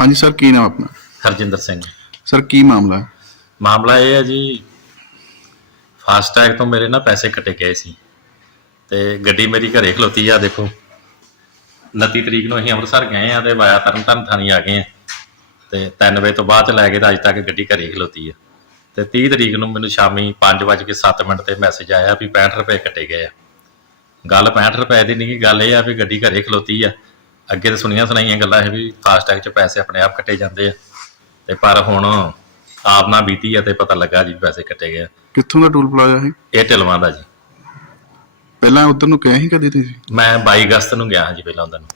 ਹਾਂਜੀ ਸਰ ਕੀ ਨਾਮ ਆਪਣਾ? ਹਰਜਿੰਦਰ ਸਿੰਘ। ਸਰ ਕੀ ਮਾਮਲਾ ਹੈ? ਮਾਮਲਾ ਇਹ ਹੈ ਜੀ ਫਾਸਟੈਗ ਤੋਂ ਮੇਰੇ ਨਾ ਪੈਸੇ ਕੱਟੇ ਗਏ ਸੀ। ਤੇ ਗੱਡੀ ਮੇਰੀ ਘਰੇ ਖਲੋਤੀ ਆ ਦੇਖੋ। 29 ਤਰੀਕ ਨੂੰ ਅਸੀਂ ਅੰਮ੍ਰਿਤਸਰ ਗਏ ਆ ਤੇ ਵਾਇਆ ਤਰਨਤਾਰਨ ਥਾਣੀ ਆ ਗਏ ਆ। ਤੇ 3 ਵਜੇ ਤੋਂ ਬਾਅਦ ਚ ਲੈ ਕੇ ਤਾਂ ਅੱਜ ਤੱਕ ਗੱਡੀ ਘਰੇ ਖਲੋਤੀ ਆ। ਤੇ 30 ਤਰੀਕ ਨੂੰ ਮੈਨੂੰ ਸ਼ਾਮੀ 5:07 ਮਿੰਟ ਤੇ ਮੈਸੇਜ ਆਇਆ ਵੀ 65 ਰੁਪਏ ਕੱਟੇ ਗਏ ਆ। ਗੱਲ 65 ਰੁਪਏ ਦੀ ਨਹੀਂ ਗੱਲ ਇਹ ਆ ਵੀ ਗੱਡੀ ਘਰੇ ਖਲੋਤੀ ਆ। ਅੱਗੇ ਤਾਂ ਸੁਣੀਆਂ ਸੁਣਾਈਆਂ ਗੱਲਾਂ ਇਹ ਵੀ ਫਾਸਟੈਗ 'ਚ ਪੈਸੇ ਆਪਣੇ ਆਪ ਕੱਟੇ ਜਾਂਦੇ ਆ। ਤੇ ਪਰ ਹੁਣ ਆਪ ਨਾ ਬੀਤੀ ਆ ਤੇ ਪਤਾ ਲੱਗਾ ਜੀ ਪੈਸੇ ਕੱਟੇ ਗਏ ਆ। ਕਿੱਥੋਂ ਦਾ ਟੂਲ ਪਲਾਜ਼ਾ ਹੈ ਇਹ ਢਿਲਵਾਂ ਦਾ ਜੀ। ਪਹਿਲਾਂ ਉਧਰ ਨੂੰ ਕਿਹਾ ਸੀ ਕਦੀ ਤੁਸੀਂ? ਮੈਂ 22 ਅਗਸਤ ਨੂੰ ਗਿਆ ਹਾਂ ਜੀ ਪਹਿਲਾਂ ਉਹਨਾਂ ਨੂੰ।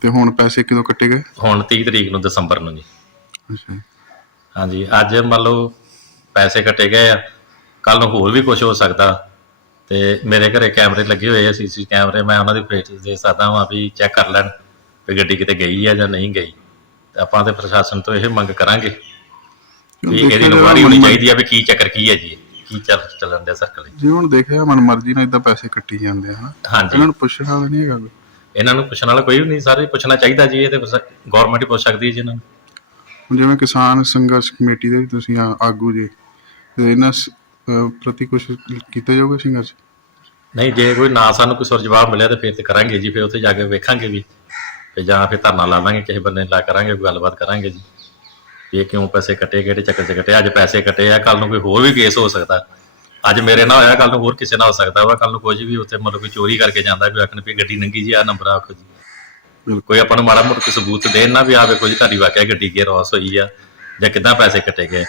ਤੇ ਹੁਣ ਪੈਸੇ ਕਿਦੋਂ ਕੱਟੇ ਗਏ? ਹੁਣ 30 ਤਰੀਕ ਨੂੰ ਦਸੰਬਰ ਨੂੰ ਜੀ। ਅੱਛਾ। ਜੀ। ਹਾਂਜੀ ਅੱਜ ਮੰਨ ਲਓ ਪੈਸੇ ਕੱਟੇ ਗਏ ਆ। ਕੱਲ ਨੂੰ ਹੋਰ ਵੀ ਕੁਝ ਹੋ ਸਕਦਾ। ਤੇ ਮੇਰੇ ਘਰੇ ਕੈਮਰੇ ਲੱਗੇ ਹੋਏ ਆ ਸੀਸੀ ਕੈਮਰੇ ਮੈਂ ਉਹਨਾਂ ਦੀ ਫੇਟ ਦੇ ਸਕਦਾ ਹਾਂ ਵੀ ਚੈੱਕ ਕਰ ਲੈਣ। ਵੀ ਗੱਡੀ ਕਿਤੇ ਗਈ ਆ ਜਾਂ ਨਹੀਂ ਗਈ ਤੇ ਆਪਾਂ ਤੇ ਪ੍ਰਸ਼ਾਸਨ ਤੋਂ ਇਹ ਮੰਗ ਕਰਾਂਗੇ ਵੀ ਦੇਖਿਆ ਇਹਦੀ ਇਨਕੁਆਇਰੀ ਹੋਣੀ ਚਾਹੀਦੀ ਆ ਵੀ ਕੀ ਚੱਕਰ ਕੀ ਹੈ ਜੀ ਕੀ ਚੱਲ ਚੱਲਣ ਦੇ ਸਰਕਲ ਜੀ ਹੁਣ ਦੇਖਿਆ ਮਨ ਮਰਜ਼ੀ ਨਾਲ ਇਦਾਂ ਪੈਸੇ ਕੱਟੀ ਜਾਂਦੇ ਆ ਹਨਾ? ਹਾਂਜੀ। ਇਹਨਾਂ ਨੂੰ ਪੁੱਛਣ ਵਾਲਾ ਨਹੀਂ ਹੈਗਾ ਕੋਈ। ਇਹਨਾਂ ਨੂੰ ਪੁੱਛਣ ਵਾਲਾ ਕੋਈ ਵੀ ਨਹੀਂ ਸਾਰੇ ਪੁੱਛਣਾ ਚਾਹੀਦਾ ਜੀ ਇਹ ਤੇ ਗਵਰਨਮੈਂਟ ਹੀ ਪੁੱਛ ਸਕਦੀ ਹੈ ਜੀ ਇਹਨਾਂ ਨੂੰ। ਹੁਣ ਜਿਵੇਂ ਕਿਸਾਨ ਸੰਘਰਸ਼ ਕਮੇਟੀ ਦੇ ਵੀ ਤੁਸੀਂ ਆ- ਆਗੂ ਜੀ ਤੇ ਇਹਨਾਂ ਸ- ਅਹ ਪ੍ਰਤੀ ਕੁਝ ਕੀਤਾ ਜਾਊਗਾ ਸੰਘਰਸ਼? ਨਹੀਂ ਜੇ ਕੋਈ ਨਾ ਸਾਨੂੰ ਕੋਈ ਸੁਰ ਜਵਾਬ ਮਿਲਿਆ ਤੇ ਫਿਰ ਤੇ ਕਰਾਂਗੇ ਜੀ ਫਿਰ ਉੱਥੇ ਜਾ ਕੇ ਵੇਖਾਂਗੇ ਵੀ। ਤੇ ਜਾਂ ਫਿਰ ਧਰਨਾ ਲਾ ਲਾਂਗੇ ਕਿਸੇ ਬੰਨੇ ਲਾ ਕਰਾਂਗੇ ਕੋਈ ਗੱਲਬਾਤ ਕਰਾਂਗੇ ਜੀ। ਵੀ ਇਹ ਕਿਉਂ ਪੈਸੇ ਕੱਟੇ ਕਿਹੜੇ ਚੱਕਰ 'ਚ ਕੱਟੇ? ਅੱਜ ਪੈਸੇ ਕੱਟੇ ਆ ਕੱਲ ਨੂੰ ਕੋਈ ਹੋਰ ਵੀ ਕੇਸ ਹੋ ਸਕਦਾ। ਅੱਜ ਮੇਰੇ ਨਾਲ ਹੋਇਆ ਕੱਲ ਨੂੰ ਹੋਰ ਕਿਸੇ ਨਾਲ ਹੋ ਸਕਦਾ ਵਾ ਕੱਲ ਨੂੰ ਕੁਝ ਵੀ ਉੱਥੇ ਮਤਲਬ ਕੋਈ ਚੋਰੀ ਕਰਕੇ ਜਾਂਦਾ ਵੀ ਆਖਣ ਵੀ ਗੱਡੀ ਨੰਗੀ ਜੀ ਆ ਨੰਬਰ ਆਖੋ ਜੀ। ਕੋਈ ਆਪਾਂ ਨੂੰ ਮਾੜਾ ਮੋਟਾ ਕੋਈ ਸਬੂਤ ਦੇਣ ਨਾ ਵੀ ਆ ਵੇਖੋ ਜੀ ਤੁਹਾਡੀ ਵਾਕਿਆ ਗੱਡੀ ਕੀ ਰੌਸ ਹੋਈ ਆ ਜਾਂ ਕਿੱਦਾਂ ਪੈਸੇ ਕੱਟੇ ਗਏ।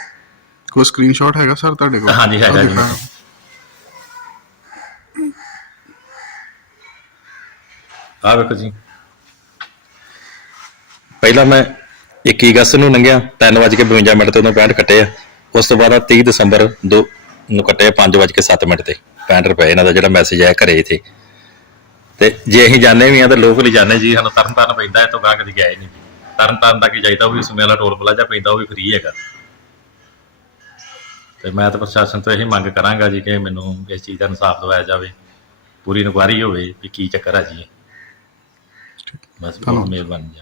ਕੋਈ ਸਕਰੀਨਸ਼ਾਟ ਹੈਗਾ ਸਰ ਤੁਹਾਡੇ ਕੋਲ? ਹਾਂਜੀ, ਹੈਗਾ ਜੀ। ਆ ਵੇਖੋ ਜੀ। ਪਹਿਲਾਂ ਮੈਂ 21 ਅਗਸਤ ਨੂੰ ਲੰਘਿਆ 3:52 ਮਿੰਟ ਤੇ ਉਹਨੂੰ 65 ਕੱਟੇ ਆ। ਉਸ ਤੋਂ ਬਾਅਦ ਆ 30 ਦਸੰਬਰ ਦੋ ਨੂੰ ਕੱਟੇ 5:07 ਮਿੰਟ ਤੇ 65 ਰੁਪਏ ਇਹਨਾਂ ਦਾ ਜਿਹੜਾ ਮੈਸੇਜ ਆਇਆ ਘਰੇ ਇਥੇ। ਤੇ ਜੇ ਅਸੀਂ ਜਾਣੇ ਵੀ ਆ ਤਾਂ ਲੋਕਲ ਹੀ ਜਾਣੇ ਜੀ ਸਾਨੂੰ ਤਰਨ ਤਾਰਨ ਪੈਂਦਾ ਇਹ ਤੋਂ ਗਾਹ ਕਦੀ ਗਿਆ ਹੀ ਨਹੀਂ ਜੀ। ਤਰਨ ਤਾਰਨ ਤੱਕ ਹੀ ਜਾਈਦਾ ਉਹ ਵੀ ਸਮੇਂ ਵਾਲਾ ਟੋਲ ਪਲਾਜ਼ਾ ਪੈਂਦਾ ਉਹ ਵੀ ਫ੍ਰੀ ਹੈਗਾ। ਤੇ ਮੈਂ ਤਾਂ ਪ੍ਰਸ਼ਾਸਨ ਤੋਂ ਇਹ ਮੰਗ ਕਰਾਂਗਾ ਜੀ ਕਿ ਮੈਨੂੰ ਇਸ ਚੀਜ਼ ਦਾ ਇਨਸਾਫ ਦਿਵਾਇਆ ਜਾਵੇ ਪੂਰੀ ਇਨਕੁਆਇਰੀ ਹੋਵੇ ਵੀ ਕੀ ਚੱਕਰ ਹੈ ਜੀ ਬਸ ਬਹੁਤ ਮਿਹਰਬਾਨੀ ਜੀ।